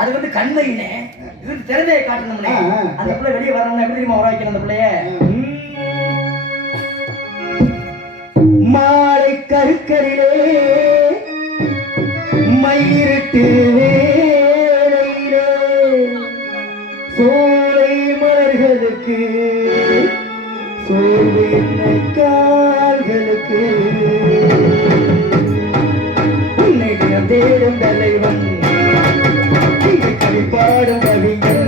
அது வந்து கண்மையினே இது திறமையை காட்டணும்னே. அந்த பிள்ளை வெளியே வரணும்னா எப்படி தெரியுமா வர வைக்கணும் அந்த பிள்ளைய? மாலை கருக்கரிலே மயிரிட்டு வேளையிலே சோலை மலர்களுக்கு சோலை கால்களுக்கு உன்னை தினம் தேடும் தலைவன் பாடும் கவிஞன்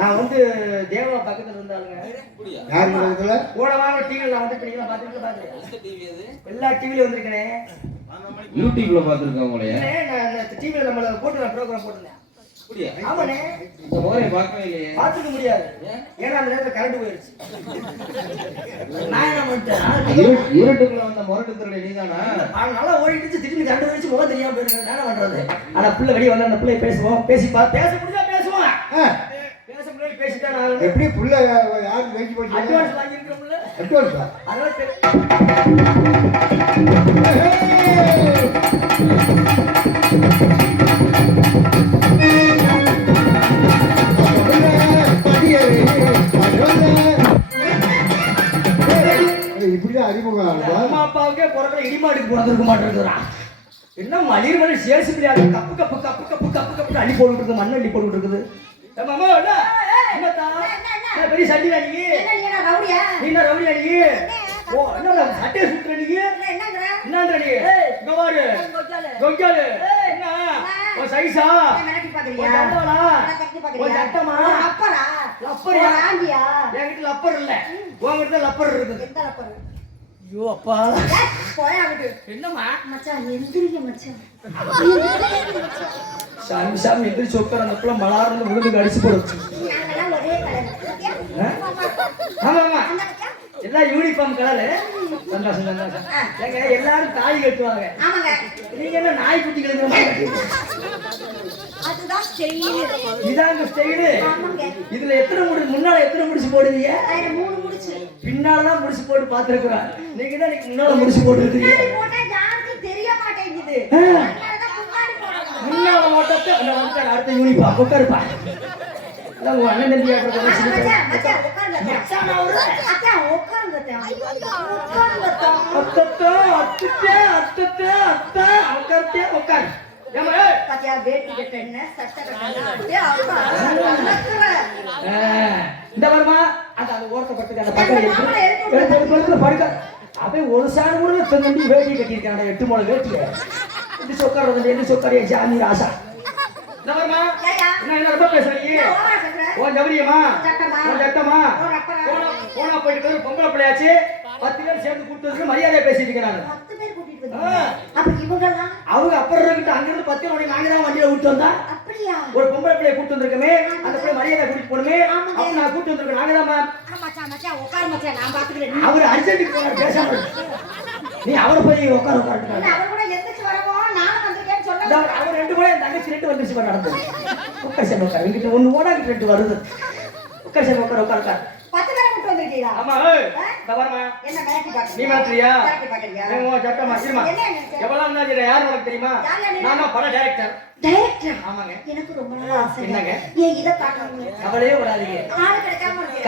நான் வந்து தேவா பக்கத்துல இருந்தாலுங்க. யார் பக்கத்துல? போன வாரம் டிவில நான் வந்து நீங்க பாத்துட்டு எல்லா டிவில வந்திருக்கேன். யூடியூப்ல பாத்துருக்கேன் உங்களைய. நான் டிவில நம்மள போட்டு நான் ப்ரோகிராம் போட்டுனேன். அப்படியே? ஆமாண்ணே. இந்த முறை பார்க்கவே இல்லையே. பாத்துக்க முடியாது. ஏன்னா அந்த நேரத்துல கரண்ட் போயிருச்சு. நான் என்ன பண்ணிட்டேன்? இருட்டுக்குள்ள வந்த முரட்டு திருடே நீதானா? நல்லா ஓடிட்டு திடீர்னு கரண்ட் போயிருச்சு முகம் தெரியாம போயிருக்கேன். என்ன பண்றது? ஆனா பிள்ளை வெளிய வந்து அந்த பிள்ளை பேசுவோம். பேச முடிஞ்சா பேசுவோம். பேச முடியல பேசிட்டா நான் எப்படி புள்ள யாருக்கு வெயிட் பண்ணி அட்வான்ஸ் வாங்கி இருக்கோம்ல. அட்வான்ஸா? அதனால இப்படிதான் அறிமுகம். அம்மா அப்பாவுக்கே பிறகு இடிமாடுக்கு பிறந்திருக்க மாட்டேங்கிறா. என்ன மலிர் மணி சேல்ஸ் பிரியாணி கப்பு கப்பு கப்பு கப்பு கப்பு கப்பு அள்ளி போட்டு இருக்குது. மண் அள்ளி போட்டு இருக்குது. மாமா என்ன என்னத்தா பெரிய சட்டியா நீ? நீ என்ன ரவுடியா நீ? ஓ என்ன சட்டையை சுத்துற நீ? என்னன்ற நீ? இங்க பாரு கொங்காலு என்ன ஓ சைஸா சட்டமா லப்பரியா? என்கிட்ட லப்பர் இல்ல, உங்ககிட்ட லப்பர் இருக்குது. ஐயோ அப்பா என்னம்மா சாமி சாமி எந்திரிச்சு உட்கார அந்த பிள்ளை மலார்ந்து விழுந்து அடிச்சு போடுச்சு. ஆமா ஆமா எல்லாம் யூனிஃபார்ம் கலரு. சந்தோஷம் சந்தோஷம். ஏங்க எல்லாரும் தாய் கட்டுவாங்க, நீங்க என்ன நாய் குட்டி கட்டுவாங்க? இதாங்க ஸ்டைலு. இதுல எத்தனை முன்னால எத்தனை முடிச்சு போடுவீங்க? பின்னாலதான் முடிச்சு போட்டு பாத்துருக்குறேன். நீங்க தான் முன்னால முடிச்சு போட்டு இருக்கீங்க. முன்னால ஓட்டத்தை அடுத்த யூனிஃபார்ம் உட்காருப்பா. உங்க அண்ணன் தம்பி உட்காரு. இந்த வருமா அந்த ஓரத்தை படுக்க அப்படியே ஒரு சாணி கூட தண்ணி வேட்டி கட்டியிருக்காங்க. 8 மூணு வேட்டிய எந்த சொக்காரு எந்த சொக்காரு ஜாமி ராசா. இந்த வருமா என்ன ரொம்ப பேசுறீங்க? உன் ஜவுரியமா உன் சட்டமா போனா போயிட்டு பொம்பளை பிள்ளையாச்சு 10 பேர் சேர்ந்து கூப்பிட்டு மரியாதையா பேசிட்டு இருக்கிறாங்க. அவங்க அப்புறம் இருக்கிட்ட அங்க இருந்து 10 பேர் நாங்க தான் வண்டியில விட்டு வந்தா. ஒரு பொம்பளை பிள்ளைய கூட்டு வந்திருக்கமே, அந்த பிள்ளை மரியாதை கூட்டிட்டு போனமே, நான் கூட்டு வந்திருக்கேன். நாங்க தான் அவரு அர்ஜென்ட்டுக்கு போனார் பேசாம. நீ அவரை போய் உட்கார உட்காந்து அவர் 2 கூட என் தங்கச்சி 2 வந்துருச்சு நடந்தது. உட்கார் சார் உட்கார். எங்கிட்ட 1 ஓடாக்கிட்டு 2 வருது. உட்கார் சார் உட்கார் உட்கார் உட்கார். ஆமா என்ன நீ மாத்திரியா? சட்டமா இருமா எவ்வளவு இருந்தா யாரு உனக்கு தெரியுமா? நானா பட டைரக்டர். ஆமாங்க. எனக்கு ரொம்ப நாள் ஆசை. என்னங்க? இத பார்க்கணும். கவலையே படாதீங்க,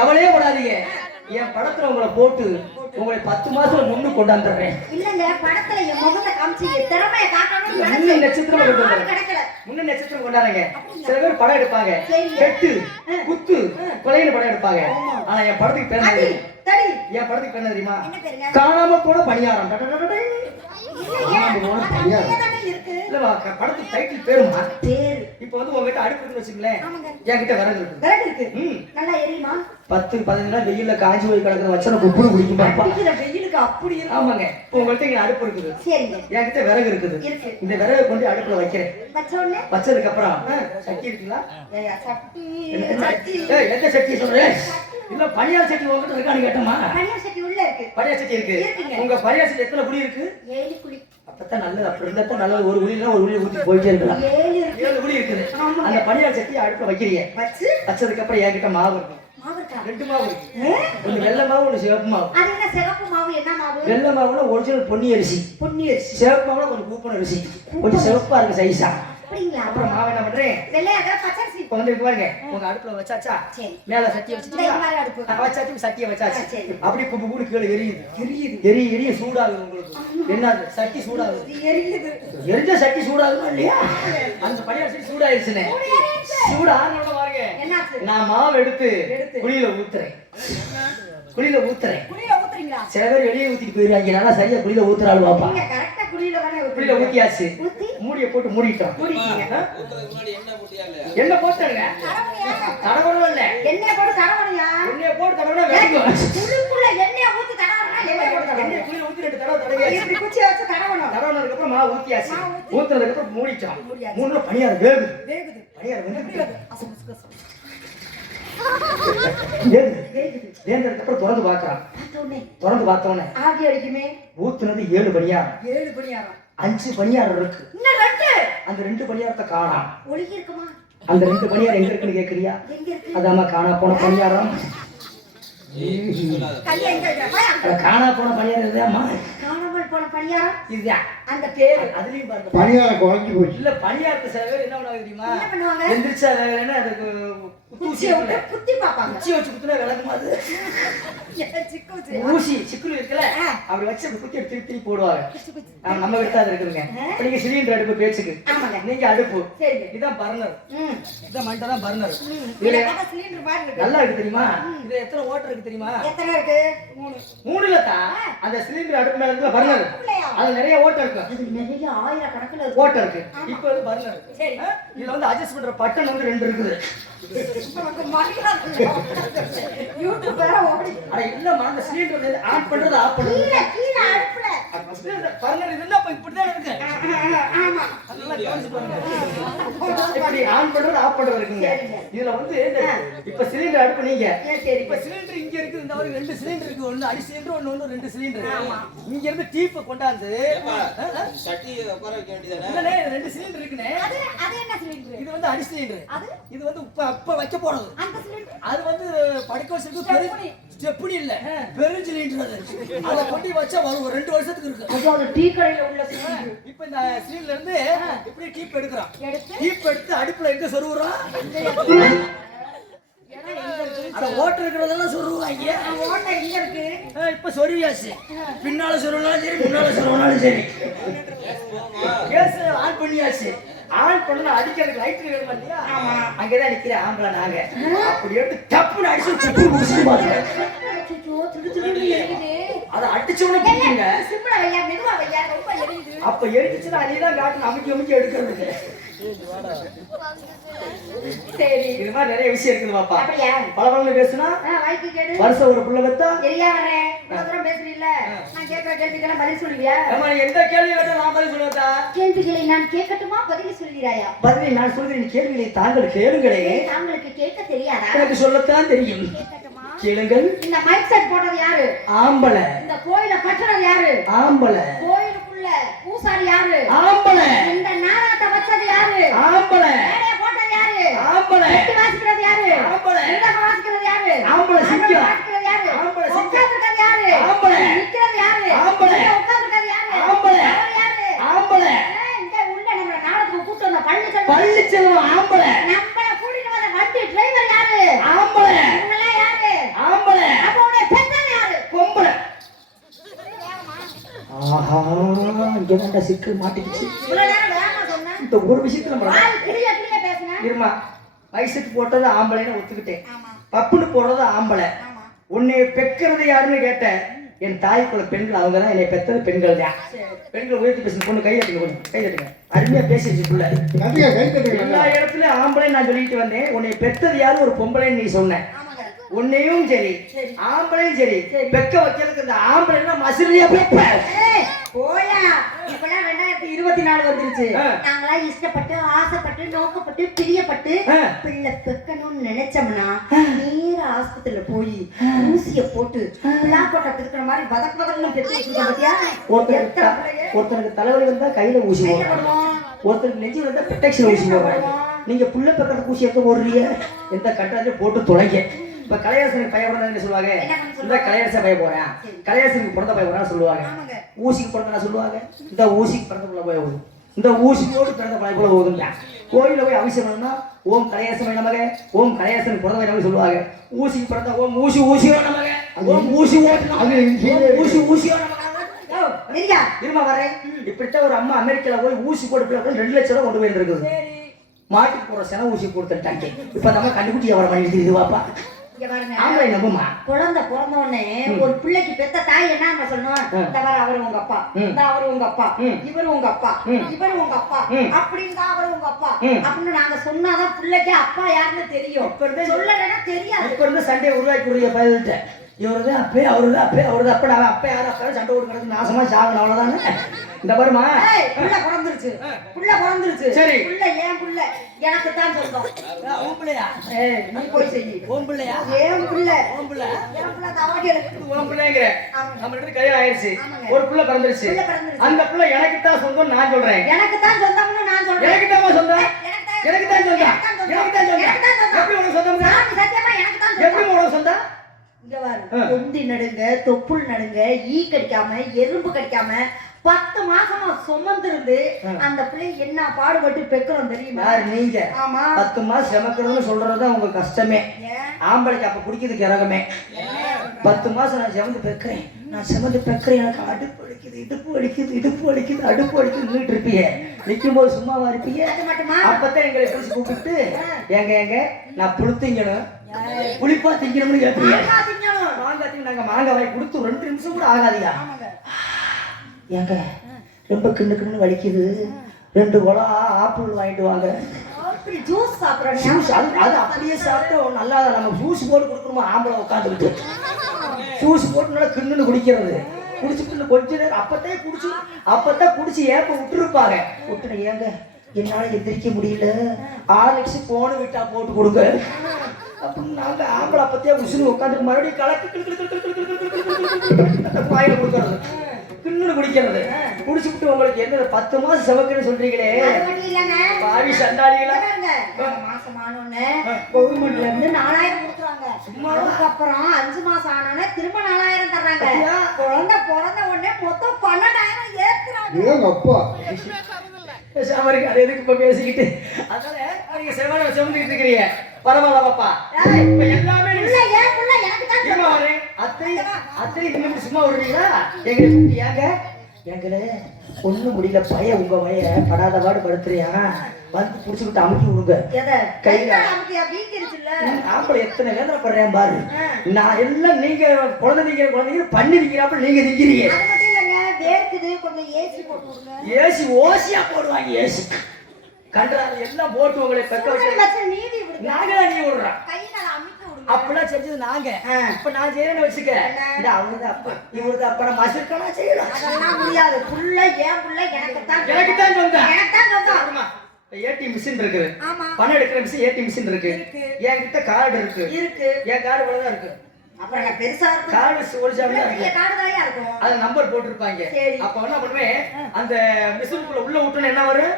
கவலையே படாதீங்க. என் படத்துல உங்களை போட்டு உங்களை 10 மாசம் முன்னு கொண்டாந்துறேன். இல்லங்க படத்துல என் முகத்தை காமிச்சு திறமையை காட்டணும். முன்ன நட்சத்திரம் கொண்டாடுறாங்க. முன்ன நட்சத்திரம் கொண்டாடுறாங்க. சில பேர் படம் எடுப்பாங்க, வெட்டு குத்து கொலையில படம் எடுப்பாங்க. ஆனா என் படத்துக்கு பேர் என்ன? என் படத்துக்கு பேர் என்ன தெரியுமா? காணாம போன பணியாரம். படத்துக்கு டைட்டில் பேருமா? பேரு அடுப்பு இருக்குன்னு வச்சுங்களேன். ஆமாங்க. என்கிட்ட விறகு இருக்கு. விறகு இருக்கு. ம். நல்லா எரியுமா? 10-15 நாள் வெயில்ல காஞ்சி போய் கிடக்குற வச்சன குப்புனு குடிக்கும் பாப்பா. அடிக்கிற வெயிலுக்கு அப்படி இருக்கு. ஆமாங்க. இப்போ உங்கள்ட்ட இங்க அடுப்பு இருக்குது. சரிங்க. என்கிட்ட விறகு இருக்குது. இருக்கு. இந்த விறகை கொண்டு அடுப்புல வைக்கிறேன். வச்ச உடனே வச்சதுக்கு அப்புறம் சட்டி இருக்குங்களா? ஏய், சட்டி சட்டி. சட்டி ஏய், எந்த சட்டி சொல்றேன்? இல்ல பனியார் சட்டி உங்ககிட்ட இருக்கான்னு கேட்டோமா? பனியார் சட்டி உள்ள இருக்கு. பனியார் சட்டி இருக்கு. இருக்குங்க. உங்க பனியார் சட்டி எத்தனை குழி இருக்கு? 7 குழி. அப்பதான் நல்லது. அப்படி இருந்தா தான் நல்லது. ஒரு குழினா ஒரு குழி ஊத்தி போயிட்டே இருக்கலாம். 7 இருக்கு. 7 குழி இருக்குது. ஆமாங்க. அந்த பனியார் சட்டி அடுப்புல வைக்கிறீங்க. வச்சு வச்சதுக்கு அப்புறம் என்கிட்ட மாவு இருக்கும். மாவு இருக்கா? 2 மாவு இருக்கு. ஒன்னு வெள்ளை மாவு, ஒன்னு சிவப்பு மாவு. அது என்ன சிவப்பு மாவு, என்ன மாவு? வெள்ளை மாவுனா ஒரிஜினல் பொன்னி அரிசி. பொன்னி அரிசி. சிவப்பு மாவுனா கொஞ்சம் கூப்பன் அரிசி. கொஞ்சம் சிவப்பா இருக்கு சைஸா. அப்படிங்களா? அப்புறம் மாவு என்ன பண்றேன்? வெள்ளையாக பச்சரிசி. இப்போ வந்து இங்க பாருங்க. உங்க அடுப்புல வச்சாச்சா? சரி. மேல சட்டி இந்த வச்சிட்டீங்களா? மாதிரி அடுப்பு. வச்சாச்சு, சட்டியை வச்சாச்சு. சரி. அப்படியே குப்பு கூடு கீழே எரியுது. எரிய சூடாகுது உங்களுக்கு. என்னது? சட்டி சூடாகுது. இது எரியுது. எரிஞ்ச சட்டி சூடாகுமா இல்லையா? அந்த பனியார் சட்டி சூடாயிருச்சுனே. சூடானோட பாருங்க. என்னாச்சு? நான் மாவு எடுத்து குழியில ஊத்துறேன். குழியில ஊத்துறீங்களா? சில பேர் வெளியே ஊத்திட்டு போயிருவாங்க. நல்லா சரியா குழியில ஊத்துறாள் பாப்பா. நீங்க கரெக்ட்டா குழியில தானே குழியில ஊத்தியாச்சு. ஊத்தி மூடியை போட்டு மூடிட்டோம். மூடிட்டீங்க. என்ன போட்டாங்க? தடவணும் இல்ல. எண்ணெய் போட்டு தடவணும்யா. எண்ணெயை போட்டு தடவனா வேகும். குழிக்குள்ள எண்ணெய் ஊத்தி தடவணும்னா எண்ணெய் போட்டு தடவணும். எண்ணெய் குழியில ஊத்தி 2 தடவை தடவியாச்சு. இப்படி குச்சி வச்சு தடவணும். தடவனதுக்கு அப்புறம் மாவு ஊத்தியாச்சு. மாவு ஊத்தி. ஊத்துனதுக்கு அப்புறம் மூடிட்டோம். மூடியாச்சு. மூணுல பனியார் வேகுது. வேகுது. பனியார் எப்படி வந்து வருது? அசமுஸ்கஸ். வேகுது. வேந்ததுக்கு அப்புறம் திறந்து பார்க்கறான். பார்த்தோனே திறந்து பார்த்தோனே ஆவி அடிக்குமே. ஊத்துனது 7 பனியார். 7 பணியாரம். 5 பனியார் இருக்கு. இன்னும் 2. அந்த 2 பனியாரத்தை காணோம். ஒளிகி இருக்குமா? அந்த 2 பனியார் எங்க இருக்குன்னு கேக்குறியா? எங்க இருக்கு? அதாம காணா போன பனியாரம். கைய எங்க இருக்கு? போயா. அத காணா போன பனியார் இதுதாம்மா. காணாமல் போன பணியாரம். இதுதான். அந்த பேரு. அதுலயும் பாருங்க. பனியாரம் குறைஞ்சு போச்சு. இல்ல பனியாரத்து சில பேர் என்ன பண்ணுவாங்க தெரியுமா? என்ன பண்ணுவாங்க? எந்திரிச்சா வேலைன்னா அதுக்கு குச்சியை விட்டு குத்தி பாப்பாங்க. குச்சி வச்சு குத்துனா விளக்குமா அது? சிக்கு ஊசி சிக்குல இருக்குல்ல, அப்படி வச்சு அப்படி குத்தி எடுத்து திருப்பி போடுவாங்க. நம்ம வீட்டு தான் இருக்குதுங்க. இப்ப நீங்க சிலிண்டர் அடுப்பு பேச்சுக்கு. ஆமாங்க. நீங்க அடுப்பு. சரிங்க. இதான் பர்னர். ம். இதான் மண்டை தான் பர்னர். இதுல பார்த்தா சிலிண்டர் மாதிரி இருக்கு. நல்லா இருக்கு தெரியுமா? இது எத்தனை ஓட்டர் இருக்கு தெரியுமா? எத்தனை இருக்கு? 3. 3 இல்லத்தா. அந்த சிலிண்டர் அடுப்பு மேல இருக்கிற பர்னர். அதுல நிறைய ஓட்டர் இருக்கு. அது நிறைய ஆயிரக்கணக்குல இருக்கு. ஓட்டர் இருக்கு. இப்போ இது பர்னர். சரி. இதுல வந்து அட்ஜஸ்ட் பண்ற பட்டன் வந்து 2 இருக்குது. நமக்கு மரியாதை யூடியூப் வேற ஓடி. அட இல்லம்மா, அந்த சிலிண்டர் வந்து ஆன் பண்றது ஆஃப் பண்றது. கீழ அடுப்புல. பர்னர் இதுன்னா இப்ப இப்படி தான் இருக்கு. ஆமா. அதெல்லாம் கவனிச்சு பாருங்க. இப்படி ஆன் பண்றது ஆஃப் பண்றது இருக்குங்க. இதுல வந்து இப்ப சிலிண்டர் அடுப்பு நீங்க. சரி. இப்ப சிலிண்டர் இங்க இருக்கு. இந்த மாதிரி 2 சிலிண்டர் இருக்கு. ஒன்னு அடி சிலிண்டர், ஒன்னு 2 சிலிண்டர். இங்க இருந்து டீப்ப கொண்டாந்து சட்டி உட்கார வைக்க வேண்டியதானே? இல்லனே 2 சிலிண்டர் இருக்குனே. அது என்ன சிலிண்டர்? இது வந்து அடி சிலிண்டர். இது வந்து அப்ப வைக்க போறது. அந்த சிலிண்டர். அது வந்து படுக்க வச்சிருக்கு. பெரிய ஸ்டெப்னி இல்ல, பெரிய சிலிண்டர் அது. அத கொண்டு வச்சா ஒரு 2 வருஷத்துக்கு இருக்கு. அது டீ கடையில உள்ள சிலிண்டர். இப்போ இந்த சிலிண்டர்ல இருந்து இப்படி டீப் எடுக்கறான். எடுத்து டீப் எடுத்து அடுப்புல எங்க சொருகுறான்? அட ஓட்டர் இருக்கிறதெல்லாம் சொருவாங்க. ஓட்ட எங்க இருக்கு? இப்ப சொருவியாச்சு. பின்னால சொருவினாலும் சரி, முன்னால சொருவினாலும் சரி. கேஸ் ஆன் பண்ணியாச்சு. ஆன் பண்ணா அடிக்கிறதுக்கு லைட் வேணும் இல்லையா? அங்கதான் நிக்கிற ஆம்பளை நாங்க. அப்படி எடுத்து டப்புன்னு அடிச்சு குப்பு குடிச்சு பாத்துறேன். அச்சோ திடுதிடுன்னு எரியுது. அத அடிச்சவன குடிங்க. சிம்பிளா வையா, மெதுவா வையா, ரொம்ப எரியுது. அப்ப எரிச்சுனா நீதான் காட்டு அமுக்கி அமுக்கி எடுக்கிறது. சரி. இது மாதிரி நிறைய விஷயம் இருக்குது பாப்பா. அப்படியா? பலபலன்னு பேசுனா வாய்க்கு கேடு. வருஷம் ஒரு புள்ள வெத்தா சரியா வரேன். இவ்வளவு தூரம் பேசுறீல்ல, நான் கேட்கிற கேள்விக்கெல்லாம் பதில் சொல்லுவியா? அம்மா, நீ எந்த கேள்வி கேட்டா நான் பதில் சொல்லுவேன்டா. கேள்விகளை நான் கேட்கட்டுமா, பதில் சொல்கிறாயா? பதிலை நான் சொல்கிறேன். கேள்விகளை தாங்கள் கேளுங்களே. தாங்களுக்கு கேட்க தெரியாதா? எனக்கு சொல்லத்தான் தெரியும். கேட்கட்டுமா? கேளுங்கள். இந்த மைக் செட் போட்டது யாரு? ஆம்பளை. இந்த கோயில கட்டுறது யாரு? ஆம்பளை. கோயிலுக்குள்ள பூசாரி யாரு? ஆம்பளை. இந்த நாராட்ட வச்சது யாரு? ஆம்பளை. மேடைய போட்டது யாரு? ஆம்பளை. வெட்டி வாசிக்கிறது யாரு? ஆம்பளை. மிருதங்கம் வாசிக்கிறது யாரு? ஆம்பளை. சிங்கம் வாசிக்கிறது யாரு? ஆம்பளை. சிங்கம் உட்கார்ந்திருக்கிறது யாரு? ஆம்பளை. நிக்கிறது யாரு? ஆம்பளை. உட்கார்ந்திருக்கிறது யாரு? ஆம்பளை. அவர் யாரு? ஆம்பளை. இங்க உள்ள நம்ம நாடகத்துக்கு கூட்டு வந்த பள்ளிச்செல்வம். பள்ளிச்செல்வம் ஆம்பளை. நம்மள கூட்டிட்டு வந்த வண்டி டிரைவர் யாரு? ஆம்பளை. இவங்கெல்லாம் யாரு? ஆம்பளை. அப்ப உடைய பெத்தன் யாரு? பொம்பளை. ஆஹா, இங்கதான்டா சிக்கல் மாட்டிக்கிச்சு. இவ்வளவு நேரம் வேகமா சொன்னேன். இந்த ஒரு விஷயத்துல நம்ம வாய் கிளிய கிளிய பேசுனேன். இருமா, வயசுக்கு போட்டது ஆம்பளைன்னு ஒத்துக்கிட்டேன். ஆமா பப்புன்னு போடுறது ஆம்பளை. ஆமா. உன்னை பெக்கிறது யாருன்னு கேட்டேன். என் தாய்க்குள்ள பெண்கள், அவங்க தான் என்னை பெற்றது பெண்கள் தான். பெண்கள் உயர்த்தி பேசுன பொண்ணு கை தட்டுங்க, கொஞ்சம் கை தட்டுங்க. அருமையா பேசிடுச்சு புள்ள. கை தட்டுங்க. எல்லா இடத்துலயும் ஆம்பளை நான் சொல்லிட்டு வந்தேன். உன்னை பெத்தது யாரு ஒரு பொம்பளைன்னு நீ சொன்ன. ஆமாங்க. உன்னையும் சரி ஆம்பளையும் சரி பெக்க வைக்கிறதுக்கு இந்த ஆம்பளைன்னா மசிலியா பெப்ப. ஏய், போயா. இப்பெல்லாம் 2024 வந்துருச்சு. நாங்களா இஷ்டப்பட்டு ஆசைப்பட்டு நோக்கப்பட்டு பிரியப்பட்டு பிள்ளை பெக்கணும்னு நினைச்சோம்னா நேர ஆஸ்பத்திரியில போய் ஊசிய போட்டு பிளாக்கோட்டை பெருக்கிற மாதிரி வதக்கு வதக்குன்னு பெற்று வச்சிருக்கோம் பாத்தியா? ஒருத்தருக்கு தலைவலி வந்தா கையில ஊசி போடுவோம், ஒருத்தருக்கு நெஞ்சு வந்தா ப்ரொடெக்ஷன் ஊசி போடுவாங்க. நீங்க புள்ள பக்கத்து ஊசி எடுத்து போடுறீங்க, எந்த கட்டாலே போட்டு தொலைங்க. இப்ப கலையரசனுக்கு பயப்படுறதுன்னு சொல்லுவாங்க, இந்த கலையரச பய போறேன், கலையரசனுக்கு பிறந்த பய போறேன்னு சொல்லுவாங்க. ஊசிக்கு பிறந்த சொல்லுவாங்க, இந்த ஊசிக்கு பிறந்த புள்ள போய் போகுது, இந்த ஊசியோடு பிறந்த பய போல போகுதுங்க. கோயில போய் அவசியம் பண்ணா ஓம் கலையரசன் நமக, ஓம் கலையரசனுக்கு பிறந்த பய சொல்லுவாங்க. ஊசிக்கு பிறந்த ஓம் ஊசி ஊசியோ நமக, ஓம் ஊசி ஓட்டு ஊசி ஊசியோ நமக. இருமா வரேன். இப்படித்தான் ஒரு அம்மா அமெரிக்கால போய் ஊசி போட்டு 2 லட்சம் ரூபாய் கொண்டு போயிருக்குது. மாட்டுக்கு போற சென ஊசி கொடுத்துட்டாங்க. இப்ப நம்ம கண்டுபிடிச்சி அவரை பண்ணிட்டு இது வாப்பா. குழந்தை பிறந்த உடனே ஒரு பிள்ளைக்கு பெத்த தாய் என்ன சொல்லணும்? இந்த மாதிரி அவரு உங்க அப்பா, இந்த அவரு உங்க அப்பா, இவரு உங்க அப்பா, இவரு உங்க அப்பா, அப்படின்னு தான் அவரு உங்க அப்பா அப்படின்னு நாங்க சொன்னாதான் பிள்ளைக்கு அப்பா யாருன்னு தெரியும். சொல்லலைன்னா தெரியாது. இப்ப இருந்து சண்டையை உருவாக்கி பதில்ட்ட இவருதான் அப்பே அவருதான் அப்பே அவருதான் அப்ப நான் அப்பே யாரும் அப்பா சண்டை போட்டு கிடக்கு நாசமா சாகணும் அவ்வளவுதானே. இந்த பாருமா புள்ள பிறந்துருச்சு, புள்ள பிறந்துருச்சு. சரி புள்ள ஏன் புள்ள எனக்கு தான் சொந்தம். உன் பிள்ளையா? நீ போய் செய்யி. உன் பிள்ளையா? ஏன் புள்ள? உன் பிள்ளை? என் புள்ள தவாடி உன் பிள்ளைங்கிற நம்ம ரெண்டு கல்யாணம் ஆயிடுச்சு, ஒரு புள்ள பிறந்துருச்சு. அந்த புள்ள எனக்கு தான் சொந்தம் நான் சொல்றேன். எனக்கு தான் சொந்தம்னு நான் சொல்றேன். எனக்கு தான் சொந்தம், எனக்கு தான் சொந்தம், எனக்கு தான் சொந்தம். எப்படி உனக்கு சொந்தம்? சத்தியமா எனக்கு தான் சொந்தம். எப்படி உனக்கு சொந்தம்? இங்க பாரு, கொந்தி நடுங்க, தொப்புள் நடுங்க, ஈ கடிக்காம எறும்பு கடிக்காம 10 மாசமா சுமந்திருந்து அந்த பிள்ளை என்ன பாடுபட்டு பெக்கிறோம் தெரியுமா? நீங்க 10 மாசம் செமக்கிறதுன்னு சொல்றதுதான் உங்க கஷ்டமே. ஆம்பளைக்கு அப்ப குடிக்கிறதுக்கு இறகுமே. 10 மாசம் நான் செமந்து பெக்கிறேன், நான் செமந்து பெக்கிறேன், எனக்கு அடுப்பு அடிக்குது, இடுப்பு அடிக்குது, இடுப்பு அடிக்குது, அடுப்பு அடிக்குது இருப்பீங்க. நிற்கும் போது சும்மாவா இருப்பீங்க? அப்பதான் எங்களை பிடிச்சி கூப்பிட்டு எங்க நான் புளுத்திங்கணும் புளிப்பா திங்கணும்னு கேட்பீங்க. மாங்காய் திங்க நாங்க மாங்காய் வாங்கி கொடுத்து 2 நிமிஷம் கூட ஆகாதியா? ஏங்க ரொம்ப கிண்ணு வலிக்குது, 2 குடம் ஆப்பிள் வாங்கிட்டு வாங்க. ஜூஸ் சாப்பிடுறோம், அது அப்படியே சாப்பிட்டு நல்லா நம்ம ஜூஸ் போட்டு கொடுக்கணுமா? ஆம்பளை உட்காந்துக்கிட்டு ஜூஸ் போட்டு நல்லா கிண்ணுன்னு குடிக்கிறது. குடிச்சுட்டு கொஞ்ச நேரம் அப்பத்தான் குடிச்சு ஏப்ப விட்டுருப்பாங்க. விட்டுன ஏங்க என்னால எந்திரிக்க முடியல, ஹார்லிக்ஸ் போன விட்டா போட்டு கொடுங்க அப்படின்னு நாங்க ஆம்பளை அப்பத்தையே உசுன்னு உட்காந்து மறுபடியும் கலக்கு வாயில கொடுக்கறது, கிண்ணு குடிக்கிறது. குடிச்சுட்டு உங்களுக்கு என்ன 10 மாசம் செவக்குன்னு சொல்றீங்களே, பாவி சண்டாளிகளா? மாசமானோன்னு கவர்மெண்ட்ல இருந்து 4000 கொடுக்குறாங்க. அதுக்கப்புறம் 5 மாசம் ஆனோன்னு திரும்ப 4000 தர்றாங்க. குழந்தை பிறந்த உடனே மொத்தம் 12,000 ஏத்துறாங்க. சாமருக்கு அது எதுக்கு இப்ப பேசிக்கிட்டு? அதனால நீங்க செவன செவந்துக்கிட்டு இருக்கிறீங்க. பரவாயில்ல பாப்பா, இப்ப எல்லாமே அத்தனை நிமிஷம் சும்மா விடுறீங்களா? எங்களை கூப்பிட்டு ஏங்க எங்களே ஒண்ணு முடியல பைய உங்க வய படாத பாடு படுத்துறியா வந்து புடிச்சுக்கிட்டு அமுக்கி விடுங்க கையில. ஆம்பளை எத்தனை வேதனை படுறேன் பாரு. நான் எல்லாம் நீங்க குழந்தைங்க பண்ணி நிக்கிறாப்ப நீங்க நிக்கிறீங்க. ஏசி ஓசியா போடுவாங்க, ஏசி கண்டாது எல்லாம் போட்டு உங்களை பெக்க வச்சு நாங்களா நீ விடுறோம். அப்பெல்லாம் செஞ்சது நாங்க, இப்ப நான் செய்யறேன்னு வச்சுக்க. இந்த அவனுக்கு அப்பா இவருக்கு அப்பா நான் மசிருக்கா செய்யலாம். அதெல்லாம் முடியாது. புள்ள ஏன் புள்ள எனக்கு தான் சொந்தம். ஏடி மிஷின் இருக்கு, பணம் எடுக்கிற மிஷின் ஏடி மிஷின் இருக்கு. என்கிட்ட கார்டு இருக்கு, என் கார்டு இவ்வளவுதான் இருக்கு. அப்புறம் பெருசா இருக்கும் கார்டு ஒரு ஜாமியா இருக்கும், அது நம்பர் போட்டுருப்பாங்க. அப்ப என்ன பண்ணுவேன், அந்த மிஷினுக்குள்ள உள்ள விட்டுன்னு என்ன வரும்?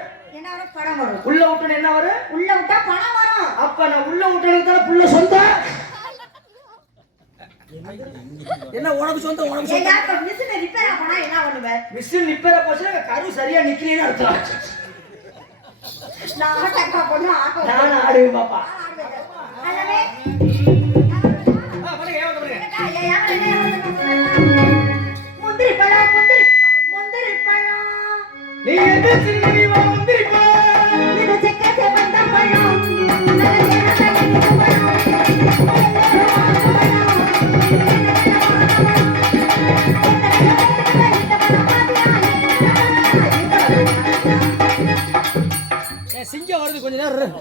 பணம் வரும். உள்ள விட்டுன்னு என்ன வரும்? உள்ள விட்டா பணம் வரும். அப்ப நான் உள்ள விட்டனுக்கு தானே புள்ள சொந்தம். என்ன உனக்கு சொந்தம்? உனக்கு சொந்தம். மிஷின் ரிப்பேர் ஆனா என்ன பண்ணுவே? மிஷின் ரிப்பேர் போச்சுனா கரு சரியா நிக்கலன்னு அர்த்தம். நான் டக்கா பண்ணு ஆட்டோ நான் ஆடுவேன் பாப்பா. அல்லவே பாருங்க ஏவ பாருங்க. முந்திரி பழம் முந்திரி பழம் நீ எந்த சின்னி வா முந்திரி பழம் இது செக்கே வந்த பழம் நல்ல சிங்கம் வருது கொஞ்ச நேரம்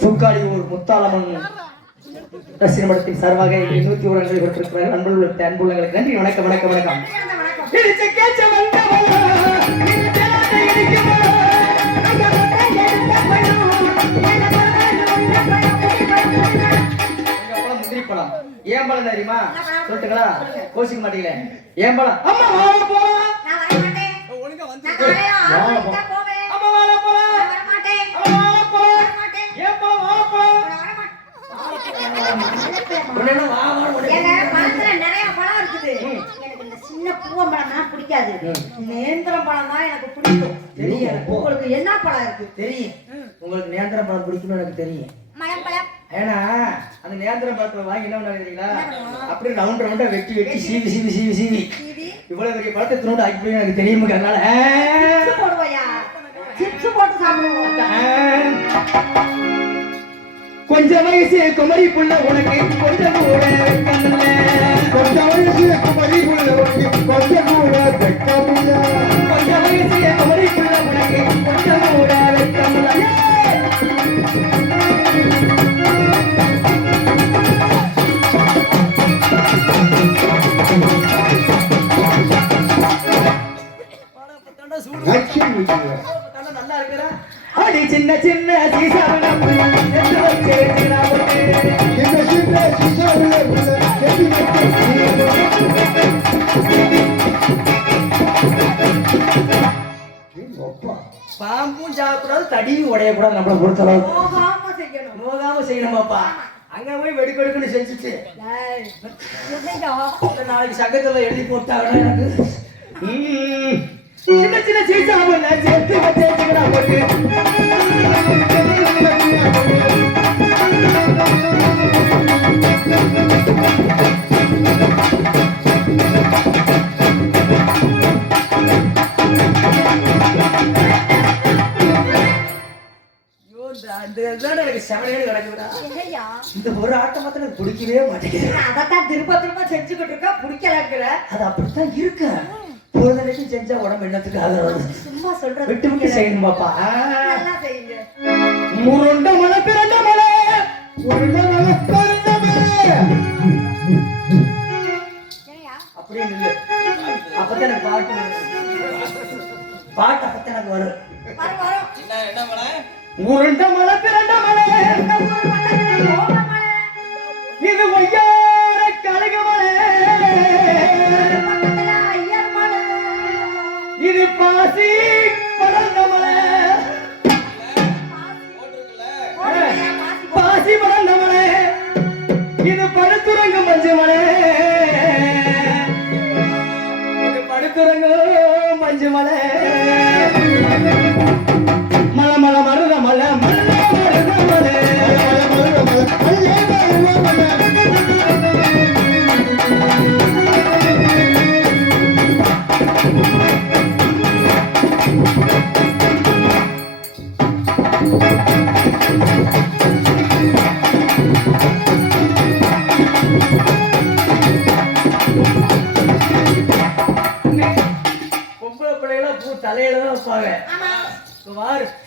சுக்காலியூர் முத்தாலம்மன் ரசிகர் மடத்தின் சார்பாக 101 ரன்களை பெற்றிருக்கிறார்கள். அன்புள்ளங்களுக்கு நன்றி. வணக்கம் வணக்கம் வணக்கம். முந்திரிப்பழம் ஏன் பழம் தெரியுமா? சொல்லிட்டுங்களா? கோச்சிக்க மாட்டீங்களே. ஏன் பழம்? அம்மா வாழ போலாம். ஒழுங்கா வந்து அம்மா வாழ போலாம். அம்மா வாழ போலாம். ஏன் பழம் வாழ போலாம். நிறைய பழம் இருக்குது. எனக்கு இந்த சின்ன பூவம்பழம்லாம் பிடிக்காது. நேந்திரம் பழம் தான் எனக்கு பிடிக்கும். தெரியும். உங்களுக்கு என்ன பழம் இருக்கு? தெரியும். உங்களுக்கு நேந்திர பழம் பிடிக்கும்னு எனக்கு தெரியும். மலம்பழம். ஏன்னா அந்த நேந்திர பழத்தை வாங்கி என்ன பண்ணாதீங்களா, அப்படியே ரவுண்ட் ரவுண்டா வெட்டி வெட்டி சீவி சீவி சீவி சீவி இவ்வளவு பெரிய பழத்தை திரும்ப ஆக்கி போய் எனக்கு தெரியுமா? அதனால போடுவையா சிப்ஸ் போட்டு சாப்பிடுவோம். கொஞ்சம் வயசு குமரி புள்ள உனக்கு கொஞ்சம் கூட வெட்கமில்ல. கொஞ்சம் வயசு குமரி புள்ள உனக்கு கொஞ்சம் கூட வெட்கமில்ல. கொஞ்சம் வயசு குமரி புள்ள உனக்கு கொஞ்சம் கூட வெட்கமில்ல. நல்லா இருக்கிறா. அடி சின்ன சின்ன சீசாவன எடுத்து வச்சு சின்ன சின்ன சிசாவுல புள்ள செடி பாம்பும் சாப்பிடக்கூடாது, தடியும் உடையக்கூடாது. நம்மளை பொறுத்தளவு போகாம செய்யணும். நோகாம செய்யணுமாப்பா. அங்க போய் வெடுக்கெடுக்குன்னு செஞ்சுட்டு நாளைக்கு சங்கத்துல எழுதி போட்டாங்கன்னா எனக்கு சின்ன சின்ன சீசாவன சேர்த்து வச்சுக்கிறா போட்டு எனக்கு செவனே கிடக்குதுடா. இந்த ஒரு ஆட்டம் மாத்திரம் எனக்கு பிடிக்கவே மாட்டேங்குது. அதைத்தான் திரும்ப திரும்ப செஞ்சுக்கிட்டு இருக்கா. பிடிக்கலங்கிற அது அப்படித்தான் இருக்கு. பொழுதனைக்கு செஞ்சா உடம்பு என்னத்துக்கு ஆகுறது? சும்மா சொல்றது விட்டு விட்டு செய்யணும் பாப்பா. நல்லா செய்யுங்க. முருண்ட மலை பிறந்த மலை உருண்ட மலை பிறந்த மலை. அப்படியே நில்லு. அப்பதான் எனக்கு பாட்டு வரும். பாட்டு அப்பதான் எனக்கு வரும். வரும் வரும். என்ன மலை? உருண்ட மலை பிறந்த மலை இது ஒய்யார கழக மலை இது பாசி படர்ந்த மலை பாசி படர்ந்த மலை இது படுத்துறங்க மஞ்சு மலை இது படுத்துறங்க மஞ்சு மலை மலை மலை மருத மலை மலை மருத மலை பொம்பளை பிள்ளைகள பூ தலையில தான் வைப்பாங்க.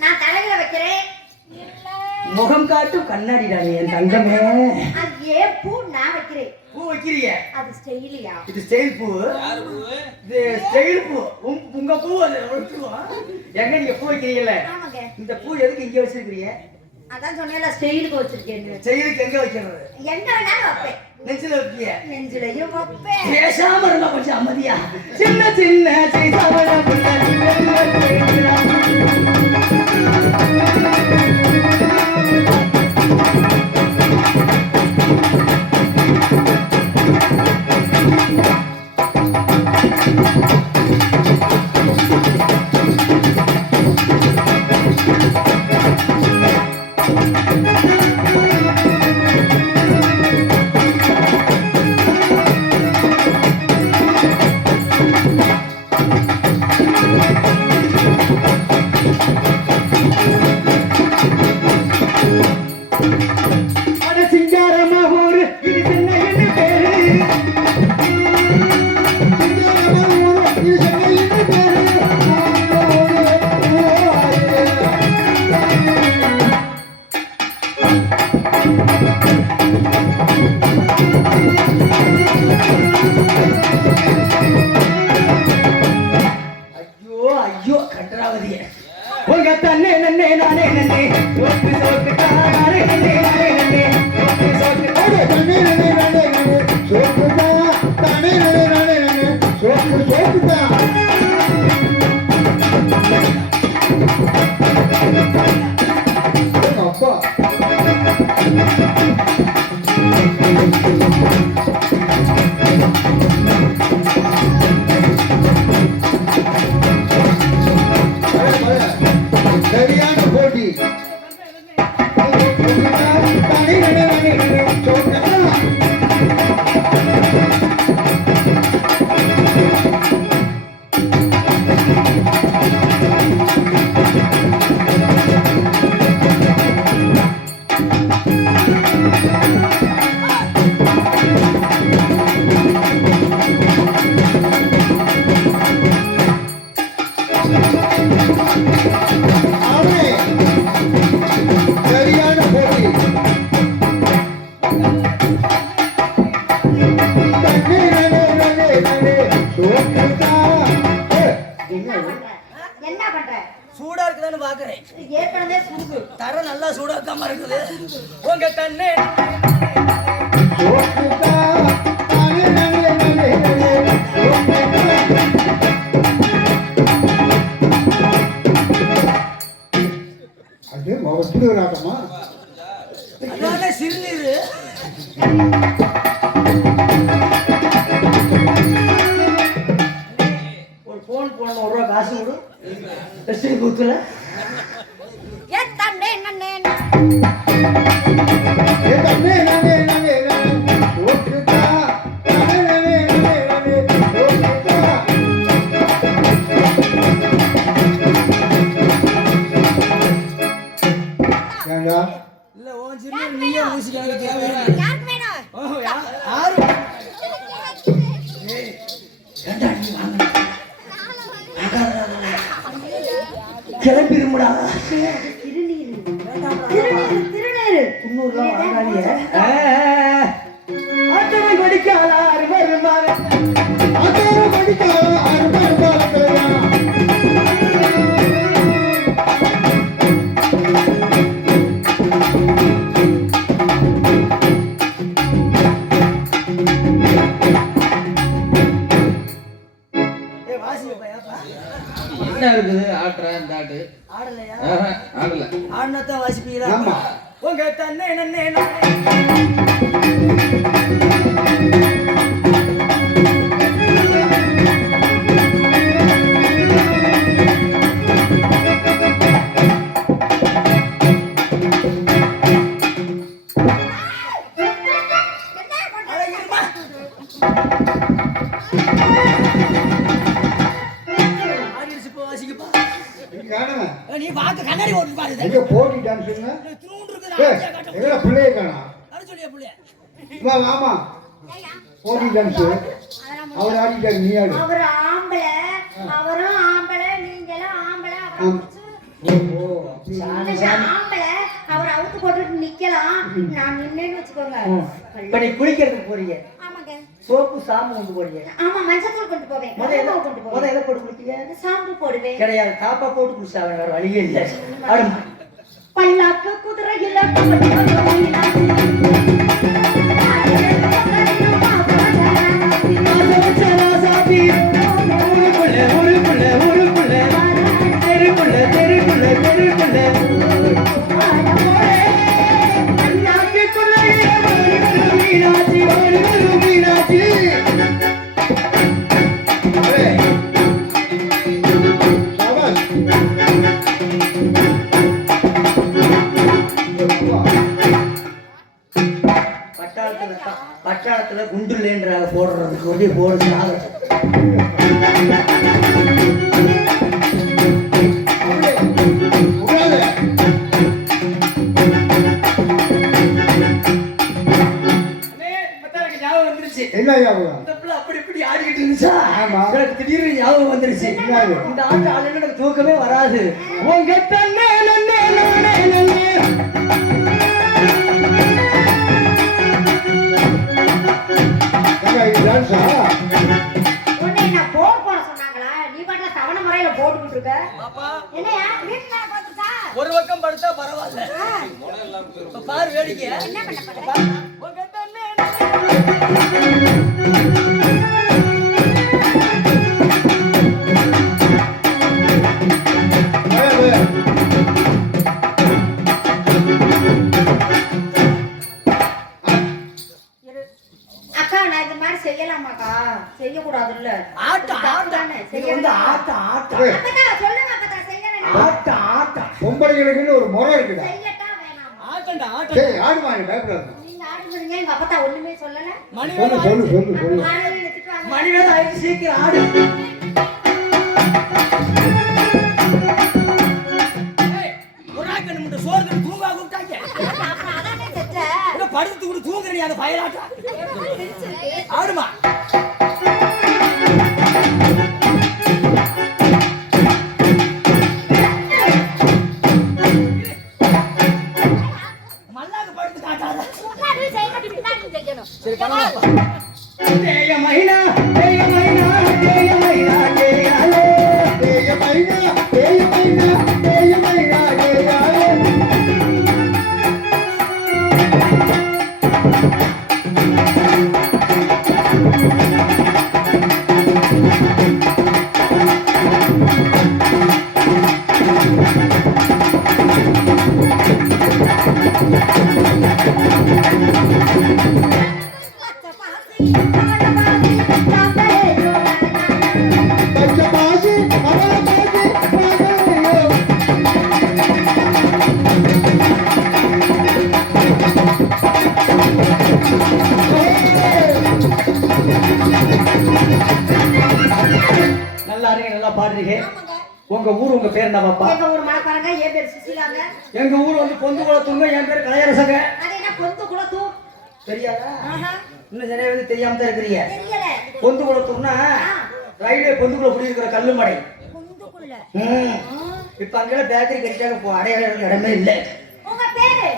நான் தலையில வைக்கிறேன். முகம் காட்டும் கண்ணாடி தானே என் தங்கமே. அது ஏன் பூ நான் வைக்கிறேன். பூ வைக்கிறீங்க. அது ஸ்டைலியா? இது ஸ்டைல் பூ. யாரு பூ? இது ஸ்டைல் பூ. உங்க பூ அது ஒழுக்குவா. எங்க நீங்க பூ வைக்கிறீங்கல்ல? ஆமாங்க. இந்த பூ எதுக்கு இங்க வச்சிருக்கீங்க? அதான் சொன்னேன்ல ஸ்டைலுக்கு வச்சிருக்கேன்னு. ஸ்டைலுக்கு எங்க வைக்கிறது? எங்க வேணாலும் வைப்பேன். நெஞ்சில வைப்பீங்க. நெஞ்சிலையும் வைப்பேன். பேசாம இருந்தா கொஞ்சம் அமைதியா. சின்ன சின்ன சீசாவன புள்ள இது பார்வதியே உங்க தன்னே நன்னே நானே நன்னே சோக்கு சோக்கு தானே நன்னே நானே நன்னே சோக்கு சோக்கு தண்ணி நனே நனே நனே சோக்குதா தண்ணி நனே நனே நனே சோக்கு சோக்குதா அப்பா சரியான போட்டி தண்ணி நனே நனே நனே சோக்குதா ஆமே சரியான போட்டி தண்ணி நனே நனே நனே சோக்குதா என்ன பண்ற சூடா இருக்குதான்னு பாக்குறேன் ஏற்கனவே சுருக்கு தர நல்லா சூடாக்காம இருக்குது உங்க கண்ணே சோக்குதா தண்ணி நனே நனே நனே சோக்குதா அது மொத்தம் ஒரு ஆட்டமா அதானே சிறுநீரு ஒரு போன் போன ஒரு ரூபா காசு கொடு எஸ்டி கூத்துல ஏன் தண்ணே நன்னே ஏ தண்ணி நனே நனே நனே சோக்குதா தண்ணி நனே நனே நனே சோக்குதா ஏண்டா இல்ல உன் சிறுநீர் நீயே மூசி எனக்கு தேவையான யாருக்கு வேணும் ஓ யாரு ஏண்டா நீ வாங்க கிளம்பிருமுடா திருநீரு திருநீரு திருநீரு 300 ரூபா வாங்காதீங்க ஆட்டவன் படிக்காதா வருமாறு ஆட்டோ படிக்க அருமையா என்ன இருக்குது ஆட்டுற இந்த ஆட்டு ஆடலையா ஆடல ஆடினத்தான் வாசிப்பீங்களா ஆமா. உங்க தன்னே நன்னே ஆடிடுச்சு இப்போ வாசிக்கப்பா காணுங்க நீ பார்க்க கண்ணாடி ஓட்டு பாருது எங்க போட்டி டான்ஸுங்க திருவுண்டு ஏய் இருக்குது காட்டும் எங்கடா பிள்ளைய காணா அட சொல்லியா புள்ளைய வா வாமா போட்டி டான்ஸ் அவர் ஆடிட்டாரு நீ ஆடு அவர் ஆம்பளை அவரும் ஆம்பளை நீங்களும் ஆம்பளை ஆம். ஓ ஆம்பளை அவர் அவுத்து போட்டுட்டு நிக்கலாம் நான் நின்னேன்னு வச்சுக்கோங்க இப்ப நீ குளிக்கிறதுக்கு போறீங்க ஆமாங்க சோப்பு சாம்பு கொண்டு போறீங்க ஆமா மஞ்சள் கொண்டு போவேன் முதல்ல மஞ்சள் கொண்டு முத போவேன் எதை போட்டு குளிப்பீங்க சாம்பு போடுவேன் கிடையாது தாப்பா போட்டு குளிச்சா வேற வழியே இல்லை ஆடுமா பல்லாக்கு குதிரையில பட்டாளத்துல குண்டுலேன்றாங்க போடுறதுக்கு அப்படியே போடுறது என்ன ஞாபகம் இந்த பிள்ளை அப்படி இப்படி ஆடிக்கிட்டு இருந்துச்சா ஆமா. எனக்கு திடீர்னு ஞாபகம் வந்துருச்சு இந்த ஆட்டு ஆளுநர் எனக்கு தூக்கமே வராது உங்க தன்னே நன்னே நானே நன்னே ஏங்க இது டான்ஸா உன்னை நான் போட சொன்னாங்களா நீ பாட்டுல தவணை முறை மூலையில போட்டுக்கிட்டு இருக்க என்னையா வீட்டுல பாத்துட்டா ஒரு பக்கம் படுத்தா பரவாயில்ல. இப்ப பாரு வேடிக்கை. என்ன பண்ண போற உங்க தண்ணே அக்கா நான் இந்த மாதிரி செய்யலாமாக்கா செய்யக்கூடாதுல்ல ஆட்ட ஆட்ட இது வந்து ஆட்ட ஆட்ட அக்கா சொல்லுங்க அக்கா செய்யணும் ஆட்ட ஆட்ட பொம்பளைகளுக்குன்னு ஒரு முறை இருக்குடா. செய்யட்டா வேணாமா ஆட்டண்டா ஆட்ட. சரி ஆடுமா, நீ பயப்படாத. நீங்க ஆடுறீங்க எங்க அப்பா ஒண்ணுமே சொல்லல மணி சொல்லு வேலை சொல்லு சொல்லு சொல்லு. காலையில எடுத்துட்டு வாங்க மணி வேலை ஆயிடுச்சு, சீக்கிரம் ஆடு. ஏய், ஒரு நாள் கண்ணு முட்டை சோறு கண்ணு தூங்கா கூப்பிட்டாங்க. அப்புறம் அதானே செத்த ஏதோ படுத்து கூட தூங்குற நீ அந்த பயலாட்டா. ஆடுமா. மல்லாக்க படுத்து காட்டாத. முன்னாடி செய்யணும் பின்னாடி செய்யணும் சரி பண்ணலாம். ஜெய மைனா ஜெய மைனா ஜெய மைனா ஜெயாலே. தேய மைனா, தேய மைனா, தேய மைனா, தேயாலே. பச்சை பாசி, அவளை பாசி, பாசையோ. நல்லா இருக்கீங்க, நல்லா பாடுறீங்க. உங்க ஊர் உங்க பேர் என்ன பாப்பா? எங்க ஊர் மலைப்பாருங்க என் பேர் சுசிலாங்க எங்க ஊர் வந்து பொந்து குளத்துங்க, என் பேர் கலையரசங்க. அது என்ன பொந்து குளத்தூர் தெரியாதா? இன்னும் நிறைய பேர் தெரியாம தான் இருக்கிறீங்க. தெரியல பொந்து குளத்துனா ரயில்வே பொந்துக்குள்ள குடியிருக்கிற கல்லுமடை. பொந்துக்குள்ள இப்ப அங்கெல்லாம் பேக்கரி கட்டிட்டாங்க, அடையாள இடமே இல்லை. உங்க பேரு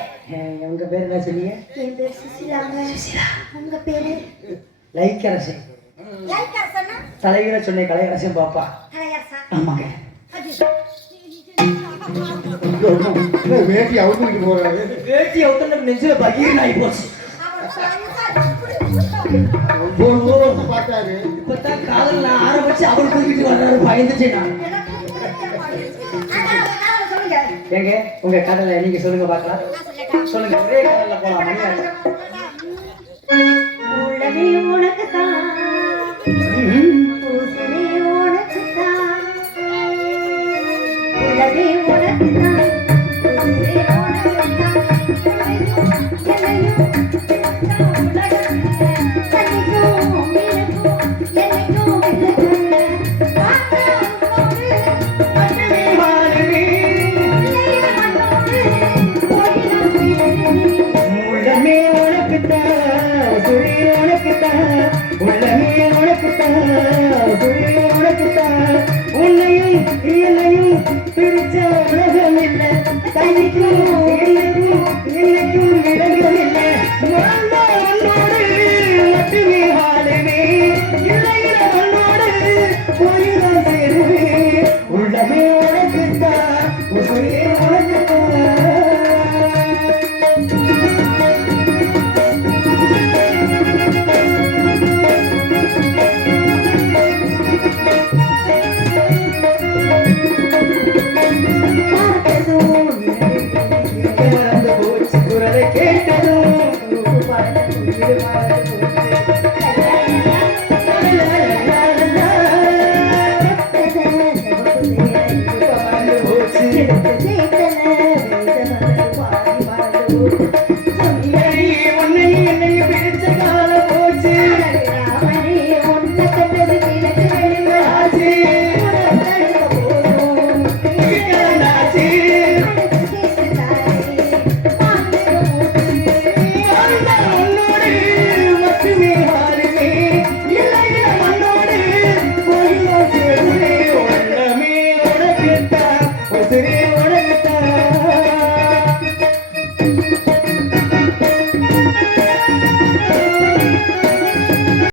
உங்க பேர் என்ன சொன்னீங்க? என் பேர் சுசிலாங்க உங்க பேரு லைக்கரசன். லைக்கரசனா தலைகளை சொன்ன கலையரசன் பாப்பா. கலையரசா ஆமாங்க. என்ன வேட்டி அவுத்துக்கிட்டு போறாரு. வேட்டி அவுத்தல நெஞ்சில பகீர் ஆகி போச்சு. ஒவ்வொரு ஊரும் பார்த்தாரு. இப்பதான் காதல் நான் ஆரம்பிச்சு அவர் தூக்கிட்டு வர்றாரு, பயந்துச்சு நான். ஏங்க உங்க கடலை நீங்க சொல்லுங்க பாக்கலாம். சொல்லுங்க, ஒரே கடல்ல போலாம். மணி ஆகுது. உள்ளமே உனக்குத்தான் பூசணி உனக்குத்தான் உள்ளமே உனக்குத்தான் பூசணி உள்ளமே உனக்குத்தான், சுழி உனக்குத்தான், உள்ளமே உனக்குத்தான், சுழி உனக்குத்தான். உன்னையும் என்னையும் பிரிச்ச உலகம் இல்லை, தனிக்கும் என்னைக்கும் என்னைக்கும் விலகம் இல்லை. உன்னோடு மட்டுமே வாழவே, இல்லையில உன்னோடு போய்தான் சேருவே. உள்ளமே உனக்குத்தான், சுழி உனக்குத்தான். மறந்து போச்சு குரலை கேட்டதும்